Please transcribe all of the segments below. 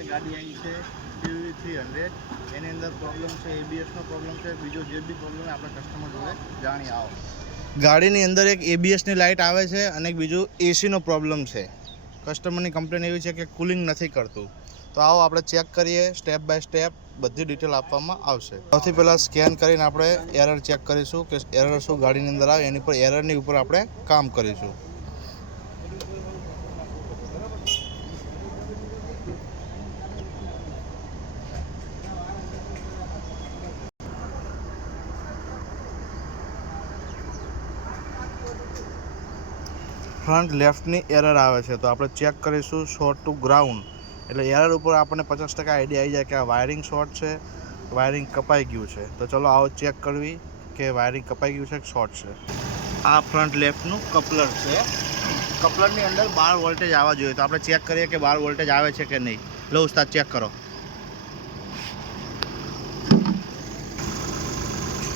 ગાડી આવી છે PV 300 એની અંદર પ્રોબ્લેમ છે ABSનો પ્રોબ્લેમ છે બીજો જે બી પ્રોબ્લેમ આપણે કસ્ટમર જોડે જાણી આવો ગાડીની અંદર એક ABSની લાઇટ આવે છે અને એક બીજું એસીનો પ્રોબ્લેમ છે કસ્ટમરની કમ્પ્લેન એવી છે કે કુલિંગ નથી કરતું તો આવો આપણે ચેક કરીએ સ્ટેપ બાય સ્ટેપ બધી ડિટેલ આપવામાં આવશે સૌથી પહેલાં સ્કેન કરીને આપણે એરર ચેક કરીશું કે એરર શું ગાડીની અંદર આવે એની પર એરરની ઉપર આપણે કામ કરીશું ફ્રન્ટ લેફ્ટની એરર આવે છે તો આપણે ચેક કરીશું શોર્ટ ટુ ગ્રાઉન્ડ એટલે એરર ઉપર આપણને 50% આઈડિયા આવી જાય કે આ વાયરિંગ શોર્ટ છે વાયરિંગ કપાઈ ગયું છે તો ચલો આવો ચેક કરવી કે વાયરિંગ કપાઈ ગયું છે કે શોર્ટ છે આ ફ્રન્ટ લેફ્ટનું કપલર છે કપલરની અંદર 12 વોલ્ટેજ આવવા જોઈએ તો આપણે ચેક કરીએ કે 12 વોલ્ટેજ આવે છે કે નહીં લો ઉસ્તાદ ચેક કરો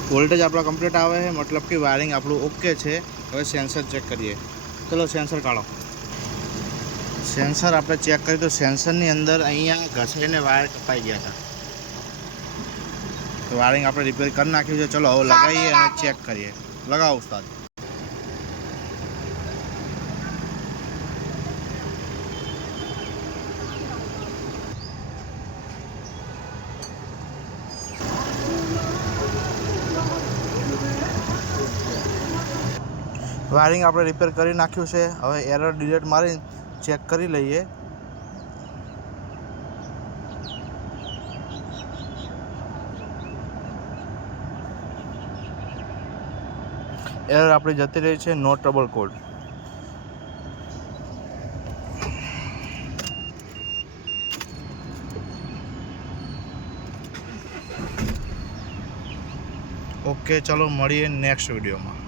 વોલ્ટેજ આપણો કમ્પ્લીટ આવે છે મતલબ કે વાયરિંગ આપણું ઓકે છે હવે સેન્સર ચેક કરીએ ચલો સેન્સર કાઢો સેન્સર આપણે ચેક કરીએ તો સેન્સરની અંદર અહીંયા ઘસાઈને વાયર કપાઈ ગયા હતા તો વાયરિંગ આપણે રિપેર કરી નાખ્યું છે ચલો હવે લગાવીએ અને ચેક કરીએ લગાવો ઉસ્તાદ વાયરિંગ આપણે રિપેર કરી નાખ્યું છે હવે એરર ડિલીટ મારી ચેક કરી લઈએ એરર આપણી જતી રહી છે નો ટ્રબલ કોડ ઓકે ચલો મળીએ નેક્સ્ટ વિડીયોમાં